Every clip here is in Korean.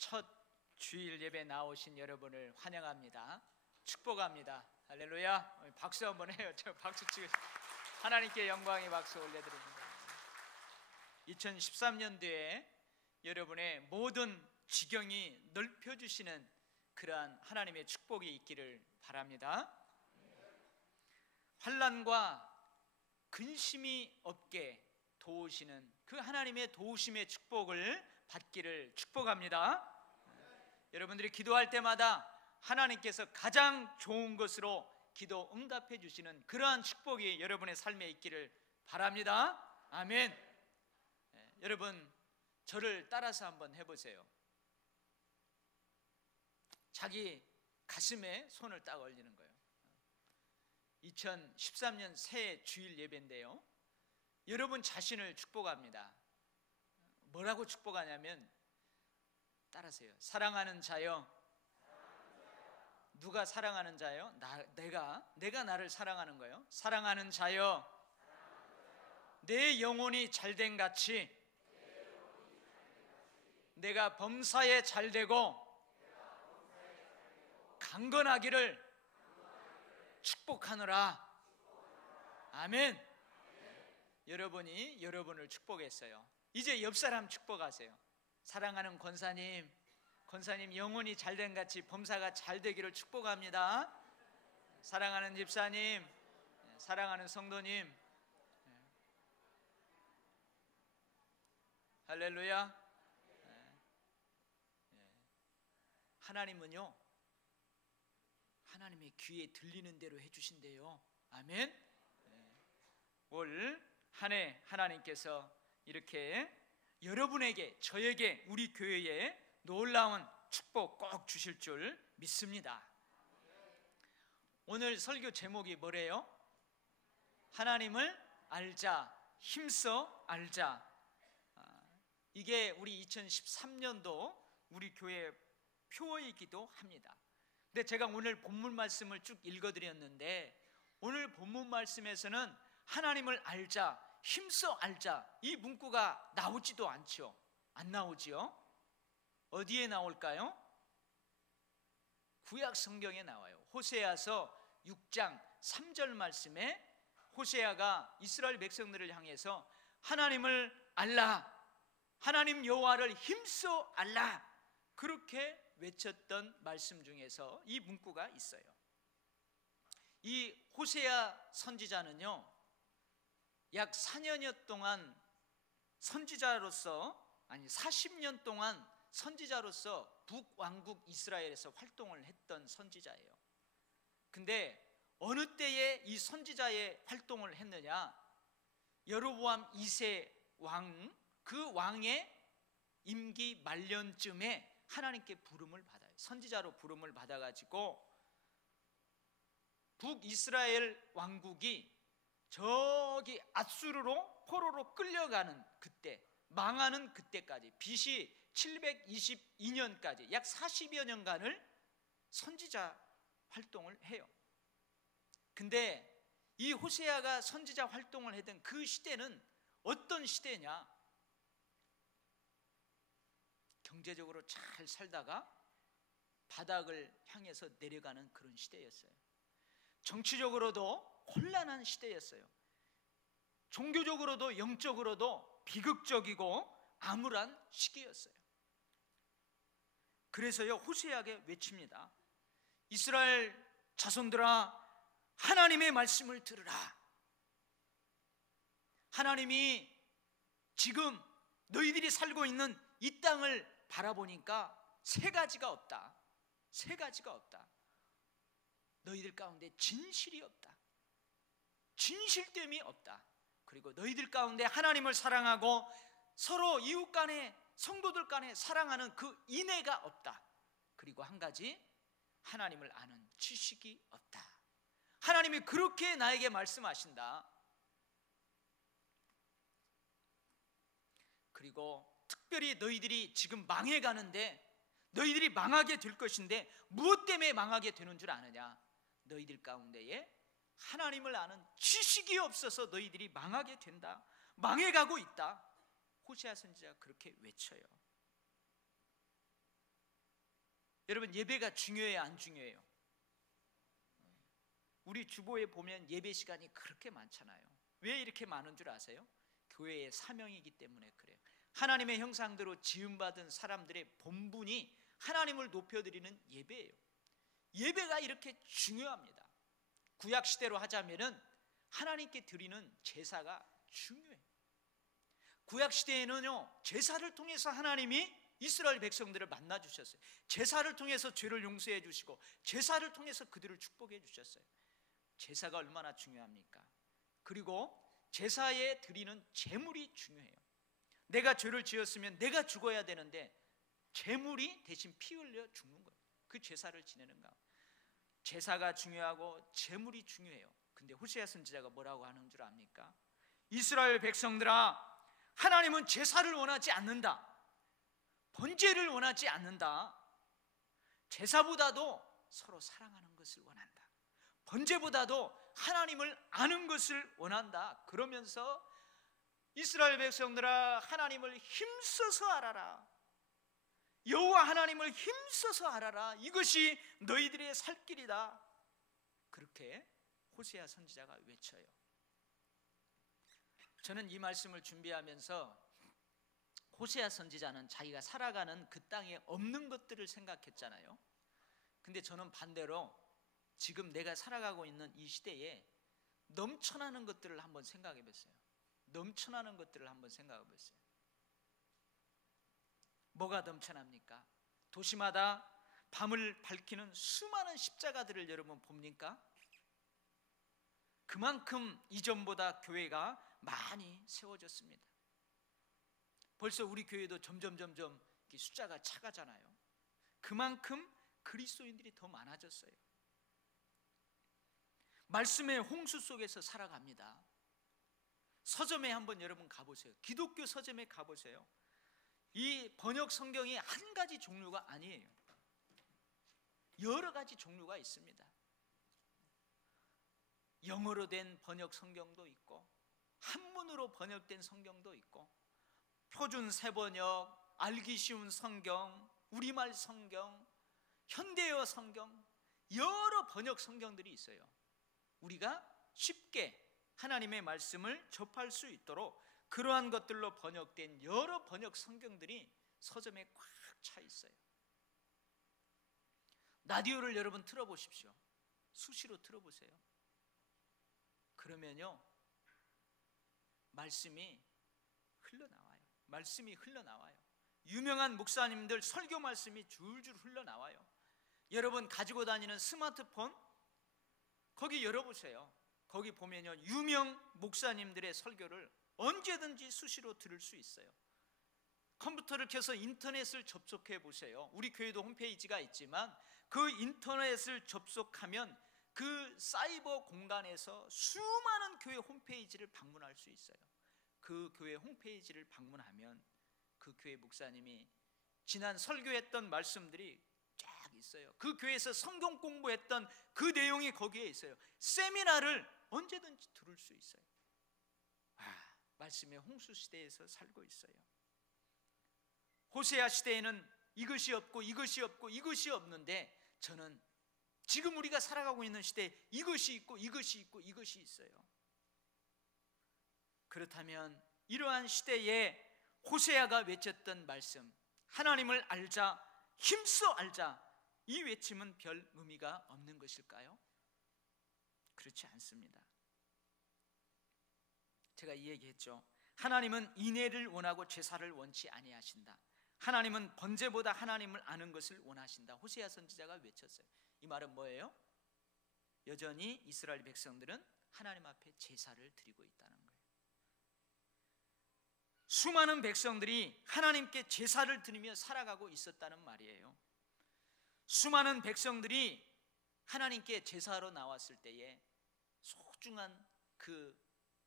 첫 주일 예배 나오신 여러분을 환영합니다. 축복합니다. 할렐루야. 박수 한번 해요. 저 박수 치고 하나님께 영광의 박수 올려드립니다. 2013년도에 여러분의 모든 지경이 넓혀주시는 그러한 하나님의 축복이 있기를 바랍니다. 환난과 근심이 없게 도우시는 그 하나님의 도우심의 축복을 받기를 축복합니다. 여러분들이 기도할 때마다 하나님께서 가장 좋은 것으로 기도 응답해 주시는 그러한 축복이 여러분의 삶에 있기를 바랍니다. 아멘. 여러분, 저를 따라서 한번 해보세요. 자기 가슴에 손을 딱 올리는 거예요. 2013년 새해 주일 예배인데요, 여러분 자신을 축복합니다. 뭐라고 축복하냐면, 따라하세요. 사랑하는 자여. 누가 사랑하는 자요? 내가 나를 사랑하는 거예요. 사랑하는 자여, 내 영혼이 잘된 같이 내가 범사에 잘되고 강건하기를 축복하노라. 아멘. 여러분이 여러분을 축복했어요. 이제 옆 사람 축복하세요. 사랑하는 권사님, 영혼이 잘된 같이 범사가 잘되기를 축복합니다. 사랑하는 집사님, 사랑하는 성도님, 할렐루야. 하나님은요, 하나님의 귀에 들리는 대로 해주신대요. 아멘. 올 한 해 하나님께서 이렇게 여러분에게, 저에게, 우리 교회에 놀라운 축복 꼭 주실 줄 믿습니다. 오늘 설교 제목이 뭐래요? 하나님을 알자, 힘써 알자. 이게 우리 2013년도 우리 교회 표어이기도 합니다. 근데 제가 오늘 본문 말씀을 쭉 읽어드렸는데, 오늘 본문 말씀에서는 하나님을 알자, 힘써 알자, 이 문구가 나오지도 않죠. 안 나오지요? 어디에 나올까요? 구약 성경에 나와요. 호세아서 6장 3절 말씀에 호세아가 이스라엘 백성들을 향해서 하나님을 알라, 하나님 여호와를 힘써 알라, 그렇게 외쳤던 말씀 중에서 이 문구가 있어요. 이 호세아 선지자는요, 약 4년여 동안 선지자로서, 40년 동안 선지자로서 북왕국 이스라엘에서 활동을 했던 선지자예요. 근데 어느 때에 이 선지자의 활동을 했느냐? 여로보암 2세 왕, 그 왕의 임기 말년쯤에 하나님께 부름을 받아요. 선지자로 부름을 받아가지고 북이스라엘 왕국이 저기 앗수르로, 포로로 끌려가는 그때, 망하는 그때까지, BC 722년까지 약 40여 년간을 선지자 활동을 해요. 근데 이 호세아가 선지자 활동을 했던 그 시대는 어떤 시대냐? 경제적으로 잘 살다가 바닥을 향해서 내려가는 그런 시대였어요. 정치적으로도 혼란한 시대였어요. 종교적으로도 영적으로도 비극적이고 암울한 시기였어요. 그래서요, 호세아에게 외칩니다. 이스라엘 자손들아, 하나님의 말씀을 들으라. 하나님이 지금 너희들이 살고 있는 이 땅을 바라보니까 세 가지가 없다. 세 가지가 없다. 너희들 가운데 진실이 없다. 진실됨이 없다. 그리고 너희들 가운데 하나님을 사랑하고 서로 이웃 간에, 성도들 간에 사랑하는 그 인애가 없다. 그리고 한 가지, 하나님을 아는 지식이 없다. 하나님이 그렇게 나에게 말씀하신다. 그리고 특별히 너희들이 지금 망해가는데, 너희들이 망하게 될 것인데 무엇 때문에 망하게 되는 줄 아느냐? 너희들 가운데에 하나님을 아는 지식이 없어서 너희들이 망하게 된다. 망해가고 있다. 호세아 선지자가 그렇게 외쳐요. 여러분, 예배가 중요해요, 안 중요해요? 우리 주보에 보면 예배 시간이 그렇게 많잖아요. 왜 이렇게 많은 줄 아세요? 교회의 사명이기 때문에 그래요. 하나님의 형상대로 지음받은 사람들의 본분이 하나님을 높여드리는 예배예요. 예배가 이렇게 중요합니다. 구약 시대로 하자면은 하나님께 드리는 제사가 중요해요. 구약 시대에는요, 제사를 통해서 하나님이 이스라엘 백성들을 만나 주셨어요. 제사를 통해서 죄를 용서해 주시고 제사를 통해서 그들을 축복해 주셨어요. 제사가 얼마나 중요합니까? 그리고 제사에 드리는 제물이 중요해요. 내가 죄를 지었으면 내가 죽어야 되는데 제물이 대신 피 흘려 죽는 거예요. 그 제사를 지내는 가 제사가 중요하고 제물이 중요해요. 근데 호세아 선지자가 뭐라고 하는 줄 압니까? 이스라엘 백성들아, 하나님은 제사를 원하지 않는다. 번제를 원하지 않는다. 제사보다도 서로 사랑하는 것을 원한다. 번제보다도 하나님을 아는 것을 원한다. 그러면서 이스라엘 백성들아, 하나님을 힘써서 알아라. 여호와 하나님을 힘써서 알아라. 이것이 너희들의 살 길이다. 그렇게 호세아 선지자가 외쳐요. 저는 이 말씀을 준비하면서 호세아 선지자는 자기가 살아가는 그 땅에 없는 것들을 생각했잖아요. 근데 저는 반대로 지금 내가 살아가고 있는 이 시대에 넘쳐나는 것들을 한번 생각해 봤어요. 넘쳐나는 것들을 한번 생각해 봤어요. 뭐가 넘쳐납니까? 도시마다 밤을 밝히는 수많은 십자가들을 여러분 봅니까? 그만큼 이전보다 교회가 많이 세워졌습니다. 벌써 우리 교회도 점점 숫자가 차가잖아요. 그만큼 그리스도인들이 더 많아졌어요. 말씀의 홍수 속에서 살아갑니다. 서점에 한번 여러분 가보세요. 기독교 서점에 가보세요. 이 번역 성경이 한 가지 종류가 아니에요. 여러 가지 종류가 있습니다. 영어로 된 번역 성경도 있고 한문으로 번역된 성경도 있고 표준 세번역, 알기 쉬운 성경, 우리말 성경, 현대어 성경, 여러 번역 성경들이 있어요. 우리가 쉽게 하나님의 말씀을 접할 수 있도록 그러한 것들로 번역된 여러 번역 성경들이 서점에 꽉 차 있어요. 라디오를 여러분 틀어보십시오. 수시로 틀어보세요. 그러면요, 말씀이 흘러나와요. 말씀이 흘러나와요. 유명한 목사님들 설교 말씀이 줄줄 흘러나와요. 여러분 가지고 다니는 스마트폰 거기 열어보세요. 거기 보면요, 유명 목사님들의 설교를 언제든지 수시로 들을 수 있어요. 컴퓨터를 켜서 인터넷을 접속해 보세요. 우리 교회도 홈페이지가 있지만 그 인터넷을 접속하면 그 사이버 공간에서 수많은 교회 홈페이지를 방문할 수 있어요. 그 교회 홈페이지를 방문하면 그 교회 목사님이 지난 설교했던 말씀들이 쫙 있어요. 그 교회에서 성경 공부했던 그 내용이 거기에 있어요. 세미나를 언제든지 들을 수 있어요. 말씀의 홍수 시대에서 살고 있어요. 호세아 시대에는 이것이 없고 이것이 없고 이것이 없는데, 저는 지금 우리가 살아가고 있는 시대에 이것이 있고 이것이 있고 이것이 있어요. 그렇다면 이러한 시대에 호세아가 외쳤던 말씀, 하나님을 알자, 힘써 알자, 이 외침은 별 의미가 없는 것일까요? 그렇지 않습니다. 제가 이 얘기했죠. 하나님은 인애를 원하고 제사를 원치 아니하신다. 하나님은 번제보다 하나님을 아는 것을 원하신다. 호세아 선지자가 외쳤어요. 이 말은 뭐예요? 여전히 이스라엘 백성들은 하나님 앞에 제사를 드리고 있다는 거예요. 수많은 백성들이 하나님께 제사를 드리며 살아가고 있었다는 말이에요. 수많은 백성들이 하나님께 제사하러 나왔을 때에 소중한 그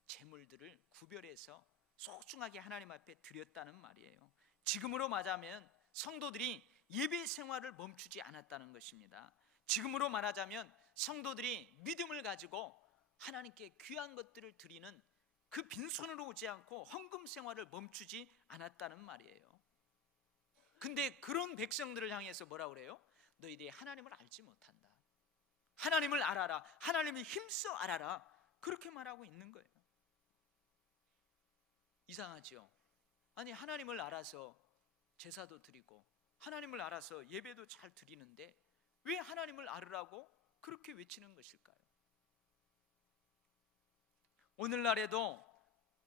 제물들을 구별해서 소중하게 하나님 앞에 드렸다는 말이에요. 지금으로 말하자면 성도들이 예배 생활을 멈추지 않았다는 것입니다. 지금으로 말하자면 성도들이 믿음을 가지고 하나님께 귀한 것들을 드리는 그 빈손으로 오지 않고 헌금 생활을 멈추지 않았다는 말이에요. 근데 그런 백성들을 향해서 뭐라 그래요? 너희들이 하나님을 알지 못한다. 하나님을 알아라. 하나님을 힘써 알아라. 그렇게 말하고 있는 거예요. 이상하죠? 아니, 하나님을 알아서 제사도 드리고 하나님을 알아서 예배도 잘 드리는데 왜 하나님을 알으라고 그렇게 외치는 것일까요? 오늘날에도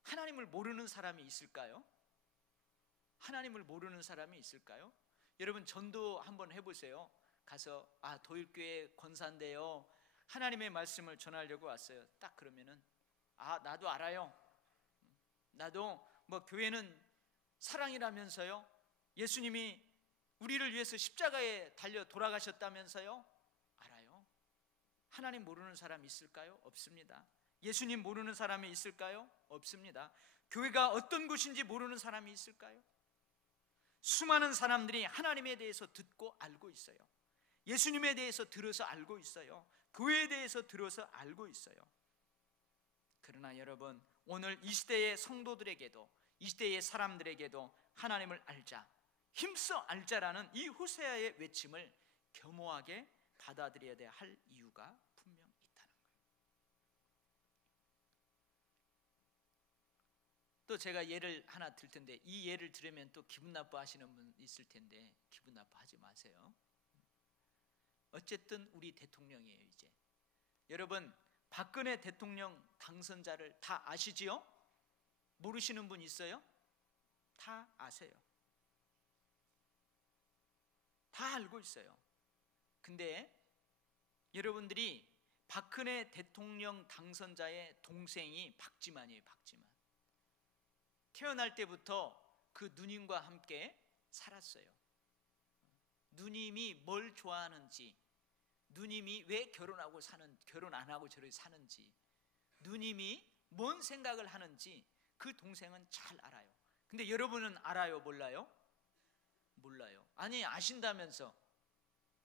하나님을 모르는 사람이 있을까요? 하나님을 모르는 사람이 있을까요? 여러분, 전도 한번 해보세요. 가서 도일교회 권사인데요, 하나님의 말씀을 전하려고 왔어요. 딱 그러면은 나도 알아요. 나도 교회는 사랑이라면서요. 예수님이 우리를 위해서 십자가에 달려 돌아가셨다면서요. 알아요. 하나님 모르는 사람 있을까요? 없습니다. 예수님 모르는 사람이 있을까요? 없습니다. 교회가 어떤 곳인지 모르는 사람이 있을까요? 수많은 사람들이 하나님에 대해서 듣고 알고 있어요. 예수님에 대해서 들어서 알고 있어요. 교회에 대해서 들어서 알고 있어요. 그러나 여러분, 오늘 이 시대의 성도들에게도, 이 시대의 사람들에게도 하나님을 알자, 힘써 알자라는 이 호세아의 외침을 겸허하게 받아들여야 할 이유가 분명 있다는 거예요. 또 제가 예를 하나 들 텐데, 이 예를 들으면 또 기분 나빠하시는 분 있을 텐데 기분 나빠하지 마세요. 어쨌든 우리 대통령이에요. 이제 여러분, 박근혜 대통령 당선자를 다 아시지요? 모르시는 분 있어요? 다 아세요. 다 알고 있어요. 근데 여러분들이 박근혜 대통령 당선자의 동생이 박지만이에요. 박지만. 태어날 때부터 그 누님과 함께 살았어요. 누님이 뭘 좋아하는지, 누님이 왜 결혼 안 하고 저렇게 사는지, 누님이 뭔 생각을 하는지 그 동생은 잘 알아요. 근데 여러분은 알아요? 몰라요? 몰라요. 아니, 아신다면서,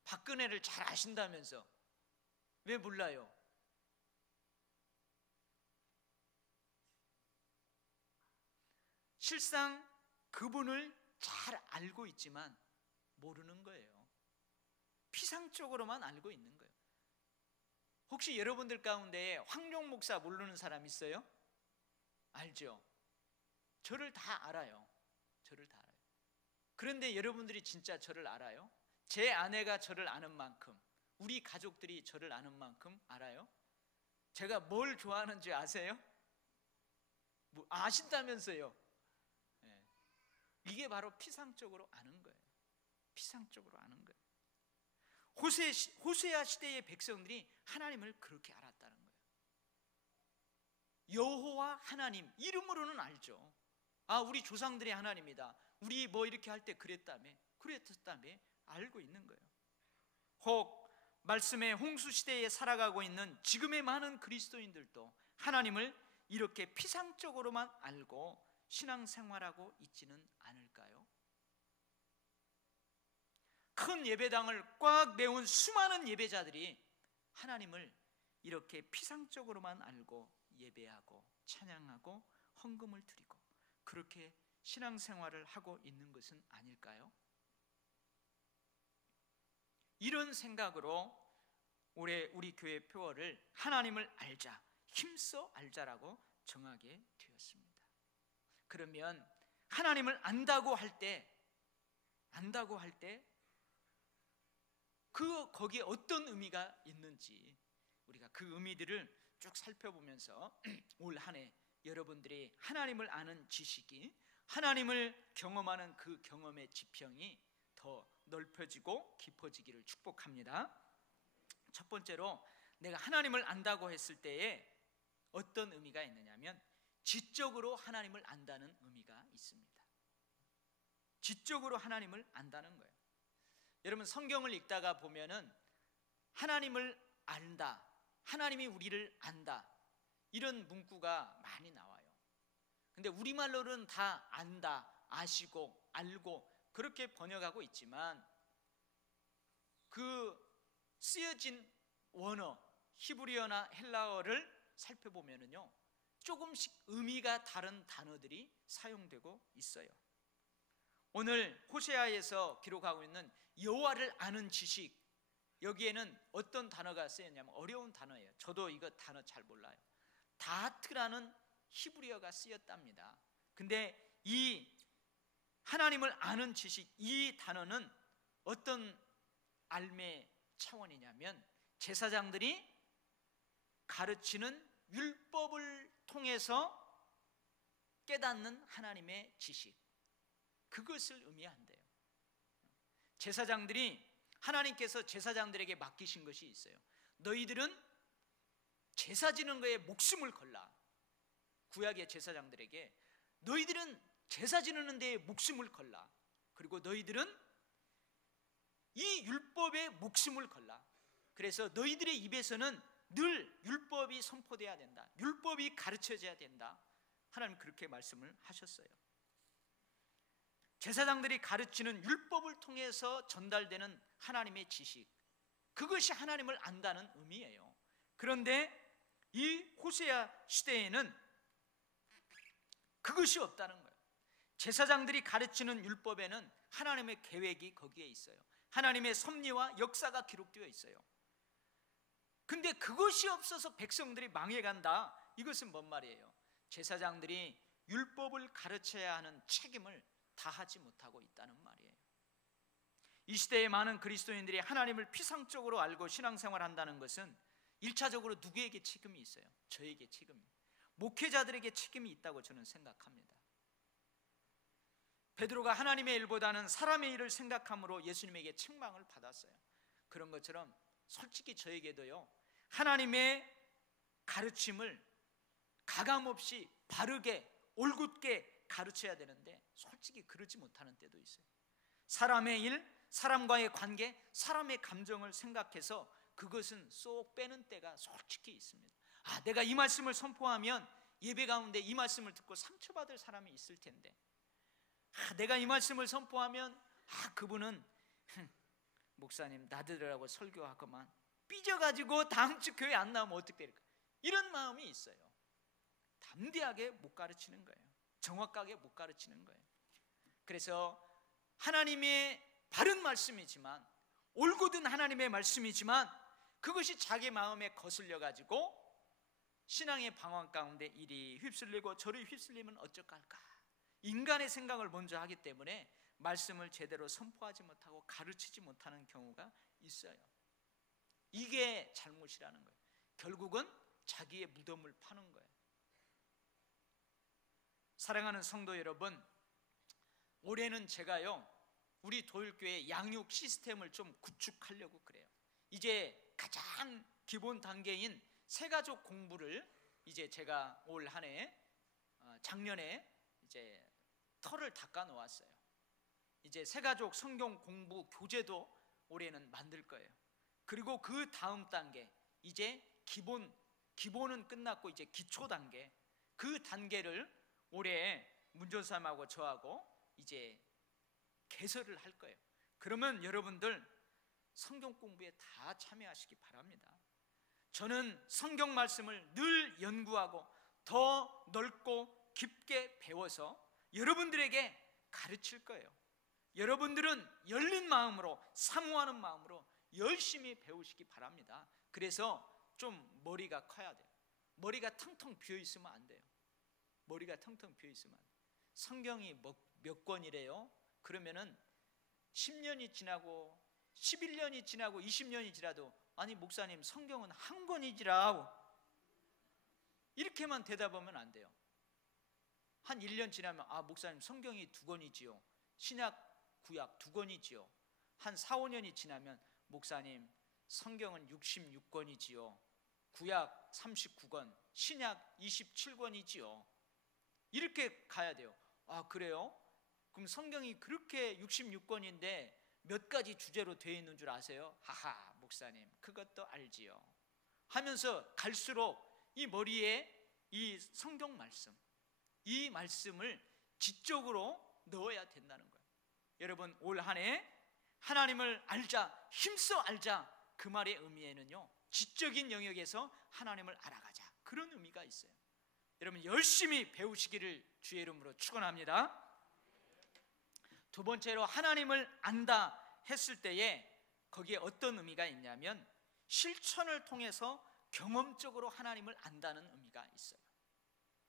박근혜를 잘 아신다면서 왜 몰라요? 실상 그분을 잘 알고 있지만 모르는 거예요. 피상적으로만 알고 있는 거예요. 혹시 여러분들 가운데 황룡 목사 모르는 사람 있어요? 알죠? 저를 다 알아요. 저를 다 알아요. 그런데 여러분들이 진짜 저를 알아요? 제 아내가 저를 아는 만큼, 우리 가족들이 저를 아는 만큼 알아요? 제가 뭘 좋아하는지 아세요? 아신다면서요? 네. 이게 바로 피상적으로 아는 거예요. 피상적으로 아는 거예요. 호세아 시대의 백성들이 하나님을 그렇게 알았다는 거예요. 여호와 하나님, 이름으로는 알죠. 우리 조상들의 하나님이다. 우리 이렇게 할 때 그랬다며 알고 있는 거예요. 혹 말씀의 홍수 시대에 살아가고 있는 지금의 많은 그리스도인들도 하나님을 이렇게 피상적으로만 알고 신앙생활하고 있지는 않을까요? 큰 예배당을 꽉 메운 수많은 예배자들이 하나님을 이렇게 피상적으로만 알고 예배하고 찬양하고 헌금을 드리고 그렇게 신앙생활을 하고 있는 것은 아닐까요? 이런 생각으로 올해 우리 교회 표어를 하나님을 알자, 힘써 알자라고 정하게 되었습니다. 그러면 하나님을 안다고 할 때 거기에 어떤 의미가 있는지 우리가 그 의미들을 쭉 살펴보면서 올 한 해 여러분들이 하나님을 아는 지식이, 하나님을 경험하는 그 경험의 지평이 더 넓혀지고 깊어지기를 축복합니다. 첫 번째로, 내가 하나님을 안다고 했을 때에 어떤 의미가 있느냐면 지적으로 하나님을 안다는 의미가 있습니다. 지적으로 하나님을 안다는 거예요. 여러분, 성경을 읽다가 보면은 하나님을 안다, 하나님이 우리를 안다, 이런 문구가 많이 나와요. 근데 우리말로는 다 안다, 아시고, 알고 그렇게 번역하고 있지만 그 쓰여진 원어, 히브리어나 헬라어를 살펴보면은요, 조금씩 의미가 다른 단어들이 사용되고 있어요. 오늘 호세아에서 기록하고 있는 여호와를 아는 지식, 여기에는 어떤 단어가 쓰였냐면 어려운 단어예요. 저도 이거 단어 잘 몰라요. 다트라는 히브리어가 쓰였답니다. 근데 이 하나님을 아는 지식, 이 단어는 어떤 알매 차원이냐면 제사장들이 가르치는 율법을 통해서 깨닫는 하나님의 지식, 그것을 의미한대요. 제사장들이, 하나님께서 제사장들에게 맡기신 것이 있어요. 너희들은 제사 지는 거에 목숨을 걸라. 구약의 제사장들에게 너희들은 제사 지르는 데에 목숨을 걸라. 그리고 너희들은 이 율법에 목숨을 걸라. 그래서 너희들의 입에서는 늘 율법이 선포돼야 된다. 율법이 가르쳐져야 된다. 하나님 그렇게 말씀을 하셨어요. 제사장들이 가르치는 율법을 통해서 전달되는 하나님의 지식, 그것이 하나님을 안다는 의미예요. 그런데 이 호세아 시대에는 그것이 없다는 거예요. 제사장들이 가르치는 율법에는 하나님의 계획이 거기에 있어요. 하나님의 섭리와 역사가 기록되어 있어요. 근데 그것이 없어서 백성들이 망해간다. 이것은 뭔 말이에요? 제사장들이 율법을 가르쳐야 하는 책임을 다하지 못하고 있다는 말이에요. 이 시대의 많은 그리스도인들이 하나님을 피상적으로 알고 신앙생활을 한다는 것은 1차적으로 누구에게 책임이 있어요? 저에게 책임이, 목회자들에게 책임이 있다고 저는 생각합니다. 베드로가 하나님의 일보다는 사람의 일을 생각함으로 예수님에게 책망을 받았어요. 그런 것처럼 솔직히 저에게도요, 하나님의 가르침을 가감없이 바르게 올곧게 가르쳐야 되는데 솔직히 그러지 못하는 때도 있어요. 사람의 일, 사람과의 관계, 사람의 감정을 생각해서 그것은 쏙 빼는 때가 솔직히 있습니다. 내가 이 말씀을 선포하면 예배 가운데 이 말씀을 듣고 상처받을 사람이 있을 텐데, 내가 이 말씀을 선포하면 그분은 목사님 나들으라고 설교하고만 삐져가지고 다음 주 교회 안 나오면 어떻게 될까, 이런 마음이 있어요. 담대하게 못 가르치는 거예요. 정확하게 못 가르치는 거예요. 그래서 하나님의 바른 말씀이지만, 올곧은 하나님의 말씀이지만 그것이 자기 마음에 거슬려 가지고 신앙의 방황 가운데 이리 휩쓸리고 저리 휩쓸리면 어쩔까, 인간의 생각을 먼저 하기 때문에 말씀을 제대로 선포하지 못하고 가르치지 못하는 경우가 있어요. 이게 잘못이라는 거예요. 결국은 자기의 무덤을 파는 거예요. 사랑하는 성도 여러분, 올해는 제가요, 우리 도일교회 양육 시스템을 좀 구축하려고 그래요. 이제 가장 기본 단계인 새가족 공부를 이제 제가 올 한 해, 작년에 이제 털을 닦아 놓았어요. 이제 새가족 성경 공부 교재도 올해는 만들 거예요. 그리고 그 다음 단계, 이제 기본은 끝났고 이제 기초 단계, 그 단계를 올해 문전사님하고 저하고 이제 개설을 할 거예요. 그러면 여러분들 성경 공부에 다 참여하시기 바랍니다. 저는 성경 말씀을 늘 연구하고 더 넓고 깊게 배워서 여러분들에게 가르칠 거예요. 여러분들은 열린 마음으로, 사모하는 마음으로 열심히 배우시기 바랍니다. 그래서 좀 머리가 커야 돼요. 머리가 텅텅 비어 있으면 안 돼요. 머리가 텅텅 비어 있으면 안 돼요. 성경이 몇 권이래요? 그러면은 10년이 지나고 11년이 지나고 20년이 지나도 아니 목사님 성경은 한 권이지라, 이렇게만 대답하면 안 돼요. 한 1년 지나면 목사님 성경이 2권이지요, 신약 구약 2권이지요. 한 4, 5년이 지나면 목사님 성경은 66권이지요, 구약 39권, 신약 27권이지요. 이렇게 가야 돼요. 그래요? 그럼 성경이 그렇게 66권인데 몇 가지 주제로 되어 있는 줄 아세요? 하하, 목사님 그것도 알지요 하면서 갈수록 이 머리에 이 성경 말씀, 이 말씀을 지적으로 넣어야 된다는 거예요. 여러분 올 한 해 하나님을 알자, 힘써 알자, 그 말의 의미에는요, 지적인 영역에서 하나님을 알아가자, 그런 의미가 있어요. 여러분 열심히 배우시기를 주의 이름으로 축원합니다. 두 번째로 하나님을 안다 했을 때에 거기에 어떤 의미가 있냐면 실천을 통해서 경험적으로 하나님을 안다는 의미가 있어요.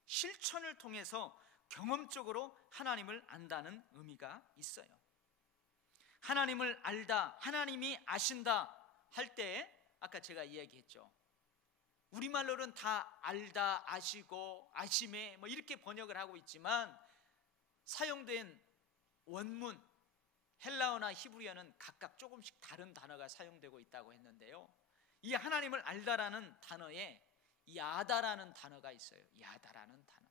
실천을 통해서 경험적으로 하나님을 안다는 의미가 있어요. 하나님을 알다, 하나님이 아신다 할 때 아까 제가 이야기했죠. 우리말로는 다 알다, 아시고, 아심에 뭐 이렇게 번역을 하고 있지만 사용된 원문 헬라어나 히브리어는 각각 조금씩 다른 단어가 사용되고 있다고 했는데요, 이 하나님을 알다라는 단어에 야다라는 단어가 있어요. 야다라는 단어.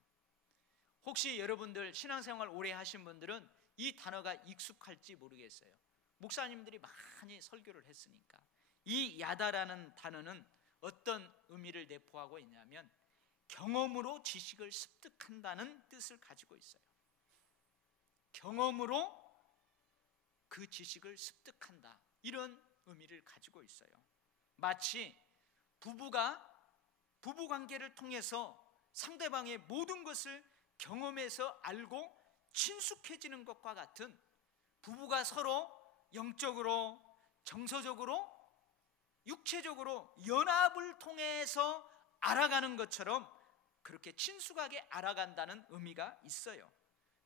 혹시 여러분들 신앙생활 오래 하신 분들은 이 단어가 익숙할지 모르겠어요. 목사님들이 많이 설교를 했으니까. 이 야다라는 단어는 어떤 의미를 내포하고 있냐면 경험으로 지식을 습득한다는 뜻을 가지고 있어요. 경험으로 그 지식을 습득한다, 이런 의미를 가지고 있어요. 마치 부부관계를 통해서 상대방의 모든 것을 경험해서 알고 친숙해지는 것과 같은, 부부가 서로 영적으로, 정서적으로, 육체적으로 연합을 통해서 알아가는 것처럼 그렇게 친숙하게 알아간다는 의미가 있어요.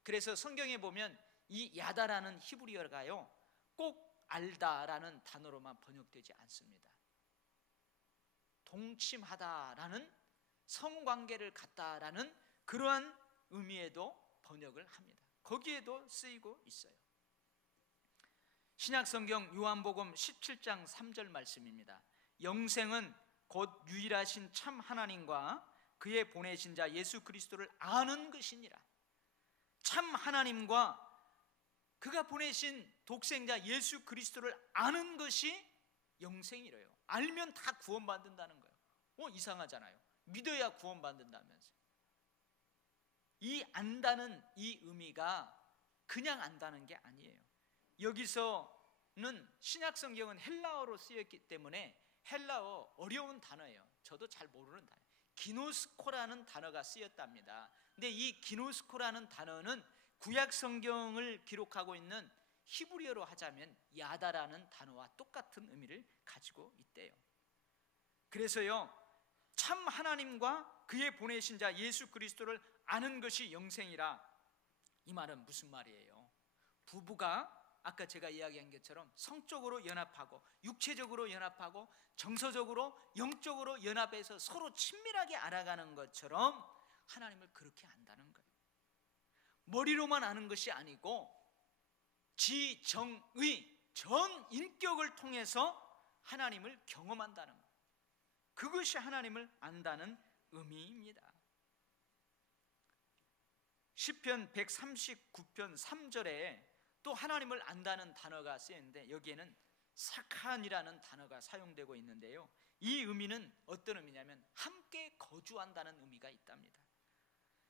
그래서 성경에 보면 이 야다라는 히브리어가요, 꼭 알다라는 단어로만 번역되지 않습니다. 동침하다라는, 성관계를 갖다라는 그러한 의미에도 번역을 합니다. 거기에도 쓰이고 있어요. 신약성경 요한복음 17장 3절 말씀입니다. 영생은 곧 유일하신 참 하나님과 그의 보내신 자 예수 그리스도를 아는 것이니라. 참 하나님과 그가 보내신 독생자 예수 그리스도를 아는 것이 영생이래요. 알면 다 구원받는다는 거예요. 이상하잖아요. 믿어야 구원받는다면서. 이 안다는 이 의미가 그냥 안다는 게 아니에요. 여기서는 신약성경은 헬라어로 쓰였기 때문에 헬라어 어려운 단어예요. 저도 잘 모르는 단어예요. 기노스코라는 단어가 쓰였답니다. 근데 이 기노스코라는 단어는 구약성경을 기록하고 있는 히브리어로 하자면 야다라는 단어와 똑같은 의미를 가지고 있대요. 그래서요, 참 하나님과 그의 보내신 자 예수 그리스도를 아는 것이 영생이라. 이 말은 무슨 말이에요? 부부가 아까 제가 이야기한 것처럼 성적으로 연합하고, 육체적으로 연합하고, 정서적으로, 영적으로 연합해서 서로 친밀하게 알아가는 것처럼 하나님을 그렇게 안다는 거예요. 머리로만 아는 것이 아니고 지정의, 전 인격을 통해서 하나님을 경험한다는 거예요. 그것이 하나님을 안다는 의미입니다. 시편 139편 3절에 또 하나님을 안다는 단어가 쓰였는데 여기에는 사칸이라는 단어가 사용되고 있는데요, 이 의미는 어떤 의미냐면 함께 거주한다는 의미가 있답니다.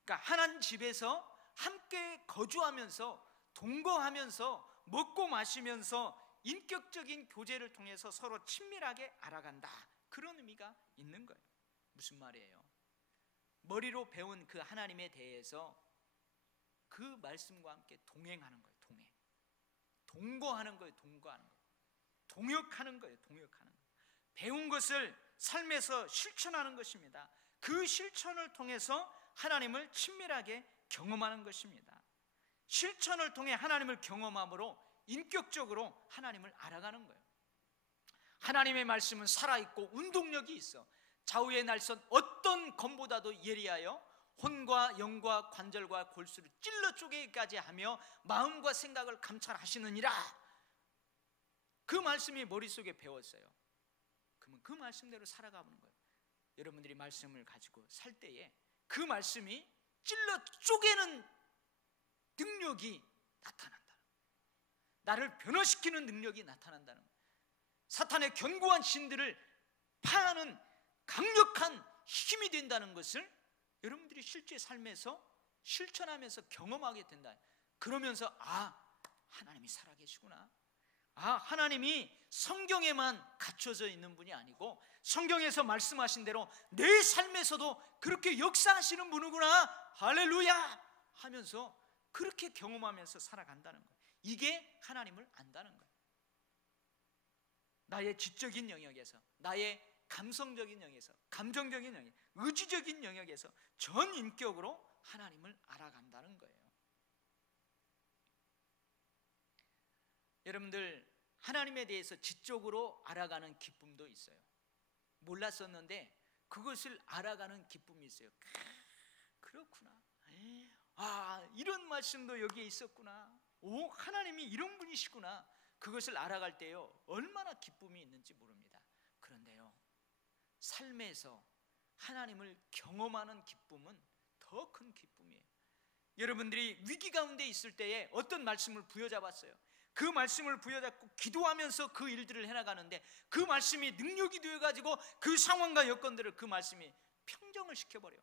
그러니까 하나님 집에서 함께 거주하면서, 동거하면서, 먹고 마시면서 인격적인 교제를 통해서 서로 친밀하게 알아간다, 그런 의미가 있는 거예요. 무슨 말이에요? 머리로 배운 그 하나님에 대해서 그 말씀과 함께 동행하는 거예요. 동거하는 거예요. 동역하는 거예요. 배운 것을 삶에서 실천하는 것입니다. 그 실천을 통해서 하나님을 친밀하게 경험하는 것입니다. 실천을 통해 하나님을 경험함으로 인격적으로 하나님을 알아가는 거예요. 하나님의 말씀은 살아있고 운동력이 있어. 좌우의 날선 어떤 검보다도 예리하여 혼과 영과 관절과 골수를 찔러 쪼개기까지 하며 마음과 생각을 감찰하시느니라. 그 말씀이 머릿속에 배웠어요. 그러면 그 말씀대로 살아가는 거예요. 여러분들이 말씀을 가지고 살 때에 그 말씀이 찔러 쪼개는 능력이 나타난다. 나를 변화시키는 능력이 나타난다는 거예요. 사탄의 견고한 신들을 파하는 강력한 힘이 된다는 것을 여러분들이 실제 삶에서 실천하면서 경험하게 된다. 그러면서 하나님이 살아계시구나. 하나님이 성경에만 갖춰져 있는 분이 아니고 성경에서 말씀하신 대로 내 삶에서도 그렇게 역사하시는 분이구나. 할렐루야 하면서 그렇게 경험하면서 살아간다는 거예요. 이게 하나님을 안다는 거예요. 나의 지적인 영역에서, 나의 감성적인 영역에서, 감정적인 영역, 의지적인 영역에서 전 인격으로 하나님을 알아간다는 거예요. 여러분들, 하나님에 대해서 지적으로 알아가는 기쁨도 있어요. 몰랐었는데 그것을 알아가는 기쁨이 있어요. 그렇구나. 이런 말씀도 여기에 있었구나. 오, 하나님이 이런 분이시구나. 그것을 알아갈 때요, 얼마나 기쁨이 있는지 모릅니다. 그런데요, 삶에서 하나님을 경험하는 기쁨은 더 큰 기쁨이에요. 여러분들이 위기 가운데 있을 때에 어떤 말씀을 부여잡았어요. 그 말씀을 부여잡고 기도하면서 그 일들을 해나가는데 그 말씀이 능력이 되어가지고 그 상황과 여건들을 그 말씀이 평정을 시켜버려요.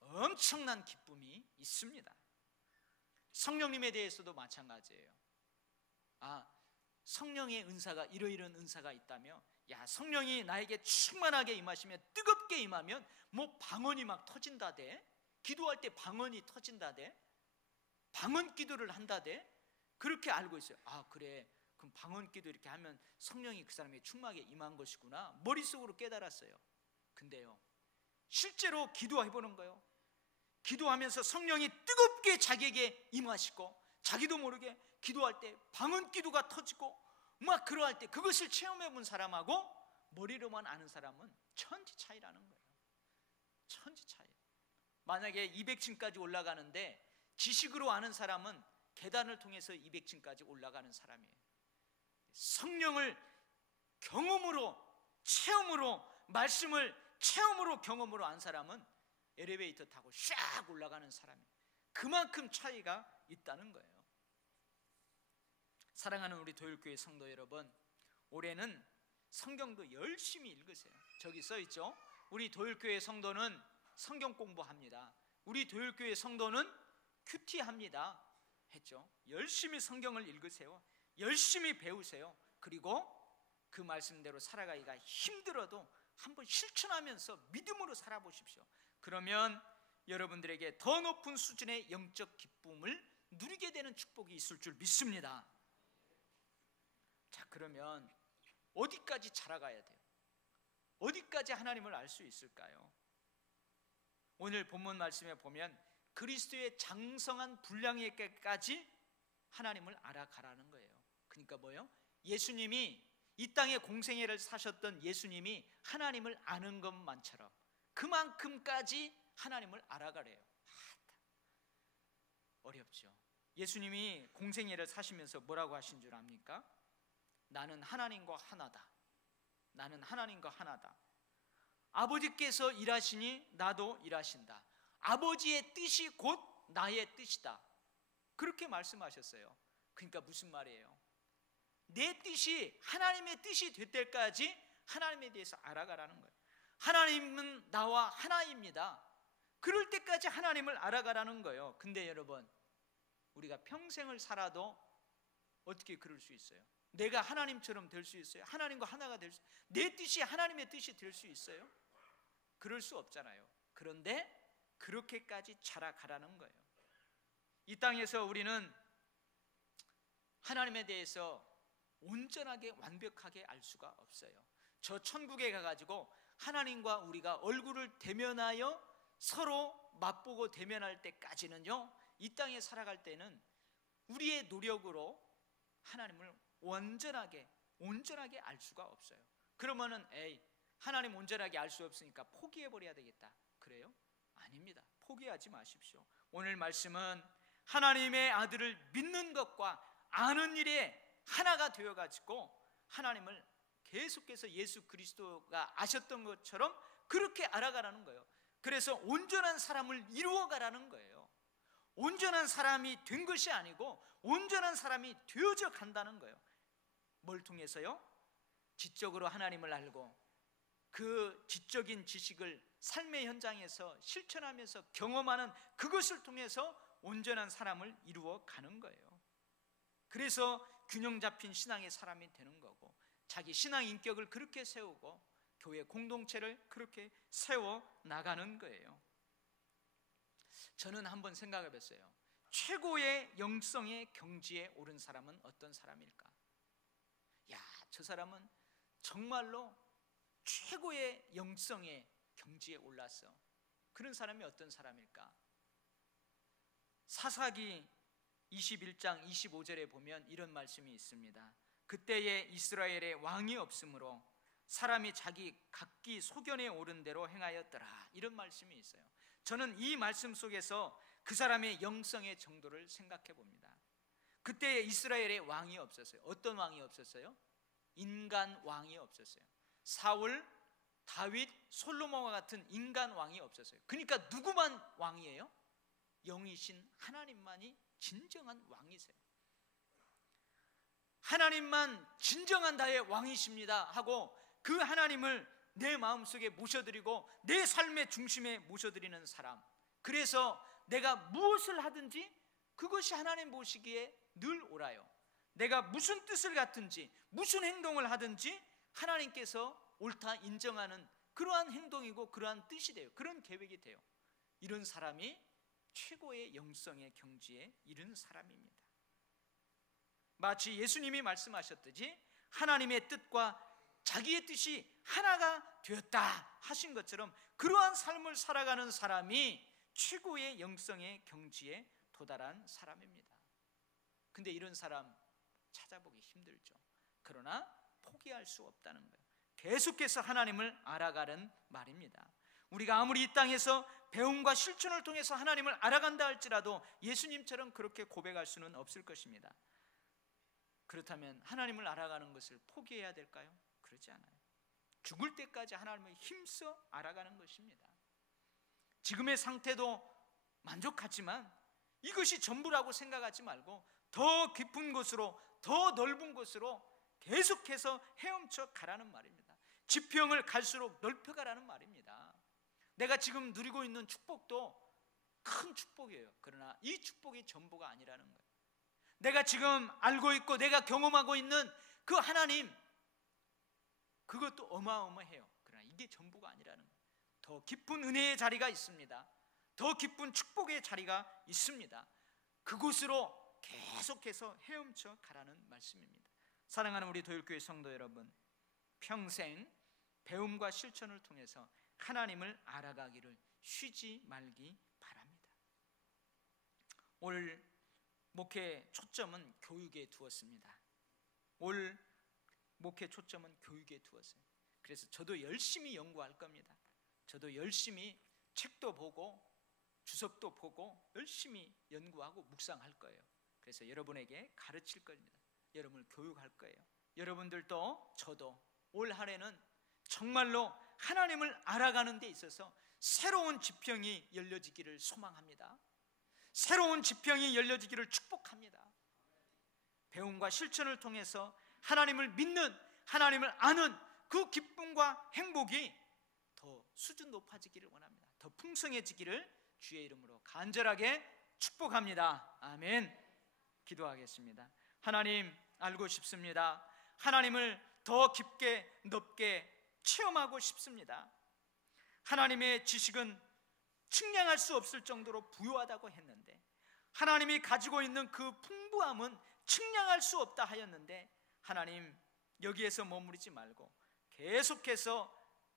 엄청난 기쁨이 있습니다. 성령님에 대해서도 마찬가지예요. 성령의 은사가, 이러이러한 은사가 있다며, 성령이 나에게 충만하게 임하시면, 뜨겁게 임하면 뭐 방언이 막 터진다대, 기도할 때 방언이 터진다대, 방언 기도를 한다대, 그렇게 알고 있어요. 그래, 그럼 방언 기도 이렇게 하면 성령이 그 사람에게 충만하게 임한 것이구나, 머릿속으로 깨달았어요. 근데요, 실제로 기도해보는 거예요. 기도하면서 성령이 뜨겁게 자기에게 임하시고, 자기도 모르게 기도할 때 방언 기도가 터지고 막 그러할 때, 그것을 체험해본 사람하고 머리로만 아는 사람은 천지 차이라는 거예요. 천지 차이. 만약에 200층까지 올라가는데 지식으로 아는 사람은 계단을 통해서 200층까지 올라가는 사람이에요. 성령을 경험으로, 체험으로, 말씀을 체험으로, 경험으로 안 사람은 엘리베이터 타고 샥 올라가는 사람이에요. 그만큼 차이가 있다는 거예요. 사랑하는 우리 도율교회 성도 여러분, 올해는 성경도 열심히 읽으세요. 저기 써있죠? 우리 도율교회 성도는 성경 공부합니다. 우리 도율교회 성도는 큐티합니다 했죠. 열심히 성경을 읽으세요. 열심히 배우세요. 그리고 그 말씀대로 살아가기가 힘들어도 한번 실천하면서 믿음으로 살아보십시오. 그러면 여러분들에게 더 높은 수준의 영적 기쁨을 누리게 되는 축복이 있을 줄 믿습니다. 자, 그러면 어디까지 자라가야 돼요? 어디까지 하나님을 알 수 있을까요? 오늘 본문 말씀에 보면 그리스도의 장성한 분량에까지 하나님을 알아가라는 거예요. 그러니까 뭐예요? 예수님이 이 땅에 공생애를 사셨던 예수님이 하나님을 아는 것만처럼 그만큼까지 하나님을 알아가래요. 어렵죠. 예수님이 공생애를 사시면서 뭐라고 하신 줄 압니까? 나는 하나님과 하나다. 나는 하나님과 하나다. 아버지께서 일하시니 나도 일하신다. 아버지의 뜻이 곧 나의 뜻이다. 그렇게 말씀하셨어요. 그러니까 무슨 말이에요? 내 뜻이 하나님의 뜻이 될 때까지 하나님에 대해서 알아가라는 거예요. 하나님은 나와 하나입니다. 그럴 때까지 하나님을 알아가라는 거예요. 근데 여러분, 우리가 평생을 살아도 어떻게 그럴 수 있어요? 내가 하나님처럼 될 수 있어요? 하나님과 하나가 될 수, 내 뜻이 하나님의 뜻이 될 수 있어요? 그럴 수 없잖아요. 그런데 그렇게까지 자라가라는 거예요. 이 땅에서 우리는 하나님에 대해서 온전하게 완벽하게 알 수가 없어요. 저 천국에 가가지고 하나님과 우리가 얼굴을 대면하여 서로 맛보고 대면할 때까지는요, 이 땅에 살아갈 때는 우리의 노력으로 하나님을 온전하게 알 수가 없어요. 그러면은 하나님 온전하게 알 수 없으니까 포기해버려야 되겠다, 그래요? 아닙니다. 포기하지 마십시오. 오늘 말씀은 하나님의 아들을 믿는 것과 아는 일에 하나가 되어가지고 하나님을 계속해서 예수 그리스도가 아셨던 것처럼 그렇게 알아가라는 거예요. 그래서 온전한 사람을 이루어가라는 거예요. 온전한 사람이 된 것이 아니고 온전한 사람이 되어져 간다는 거예요. 뭘 통해서요? 지적으로 하나님을 알고 그 지적인 지식을 삶의 현장에서 실천하면서 경험하는 그것을 통해서 온전한 사람을 이루어 가는 거예요. 그래서 균형 잡힌 신앙의 사람이 되는 거고, 자기 신앙 인격을 그렇게 세우고 교회 공동체를 그렇게 세워 나가는 거예요. 저는 한번 생각해 봤어요. 최고의 영성의 경지에 오른 사람은 어떤 사람일까? 야, 저 사람은 정말로 최고의 영성의 경지에 올랐어. 그런 사람이 어떤 사람일까? 사사기 21장 25절에 보면 이런 말씀이 있습니다. 그때에 이스라엘에 왕이 없으므로 사람이 자기 각기 소견에 오른 대로 행하였더라. 이런 말씀이 있어요. 저는 이 말씀 속에서 그 사람의 영성의 정도를 생각해 봅니다. 그때에 이스라엘에 왕이 없었어요. 어떤 왕이 없었어요? 인간 왕이 없었어요. 사울, 다윗, 솔로몬과 같은 인간 왕이 없었어요. 그러니까 누구만 왕이에요? 영이신 하나님만이 진정한 왕이세요. 하나님만 진정한 나의 왕이십니다 하고 그 하나님을 내 마음속에 모셔드리고 내 삶의 중심에 모셔드리는 사람, 그래서 내가 무엇을 하든지 그것이 하나님 보시기에 늘 옳아요. 내가 무슨 뜻을 갖든지 무슨 행동을 하든지 하나님께서 옳다 인정하는 그러한 행동이고 그러한 뜻이 돼요. 그런 계획이 돼요. 이런 사람이 최고의 영성의 경지에 이른 사람입니다. 마치 예수님이 말씀하셨듯이 하나님의 뜻과 자기의 뜻이 하나가 되었다 하신 것처럼 그러한 삶을 살아가는 사람이 최고의 영성의 경지에 도달한 사람입니다. 근데 이런 사람 찾아보기 힘들죠. 그러나 포기할 수 없다는 거예요. 계속해서 하나님을 알아가는 말입니다. 우리가 아무리 이 땅에서 배움과 실천을 통해서 하나님을 알아간다 할지라도 예수님처럼 그렇게 고백할 수는 없을 것입니다. 그렇다면 하나님을 알아가는 것을 포기해야 될까요? 그렇지 않아요. 죽을 때까지 하나님을 힘써 알아가는 것입니다. 지금의 상태도 만족하지만 이것이 전부라고 생각하지 말고 더 깊은 곳으로, 더 넓은 곳으로 계속해서 헤엄쳐 가라는 말입니다. 지평을 갈수록 넓혀가라는 말입니다. 내가 지금 누리고 있는 축복도 큰 축복이에요. 그러나 이 축복이 전부가 아니라는 거예요. 내가 지금 알고 있고 내가 경험하고 있는 그 하나님, 그것도 어마어마해요. 그러나 이게 전부가 아니라는 거예요. 더 깊은 은혜의 자리가 있습니다. 더 깊은 축복의 자리가 있습니다. 그곳으로 계속해서 헤엄쳐 가라는 말씀입니다. 사랑하는 우리 도율교회 성도 여러분, 평생 배움과 실천을 통해서 하나님을 알아가기를 쉬지 말기 바랍니다. 올 목회 초점은 교육에 두었습니다. 올 목회 초점은 교육에 두었어요. 그래서 저도 열심히 연구할 겁니다. 저도 열심히 책도 보고 주석도 보고 열심히 연구하고 묵상할 거예요. 그래서 여러분에게 가르칠 겁니다. 여러분을 교육할 거예요. 여러분들도 저도 올 한 해는 정말로 하나님을 알아가는 데 있어서 새로운 지평이 열려지기를 소망합니다. 새로운 지평이 열려지기를 축복합니다. 배움과 실천을 통해서 하나님을 믿는, 하나님을 아는 그 기쁨과 행복이 더 수준 높아지기를 원합니다. 더 풍성해지기를 주의 이름으로 간절하게 축복합니다. 아멘. 기도하겠습니다. 하나님, 알고 싶습니다. 하나님을 더 깊게 넓게 체험하고 싶습니다. 하나님의 지식은 측량할 수 없을 정도로 부유하다고 했는데, 하나님이 가지고 있는 그 풍부함은 측량할 수 없다 하였는데, 하나님 여기에서 머무르지 말고 계속해서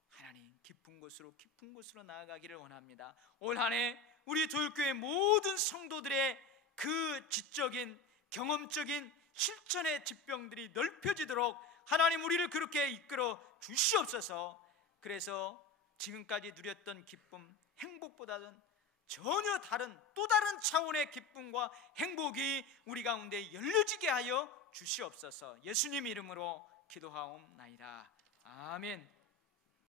하나님 깊은 곳으로 나아가기를 원합니다. 올 한 해 우리 도율교회 모든 성도들의 그 지적인 경험적인 실천의 지평들이 넓혀지도록 하나님 우리를 그렇게 이끌어 주시옵소서. 그래서 지금까지 누렸던 기쁨, 행복보다는 전혀 다른 또 다른 차원의 기쁨과 행복이 우리 가운데 열려지게 하여 주시옵소서. 예수님 이름으로 기도하옵나이다. 아멘.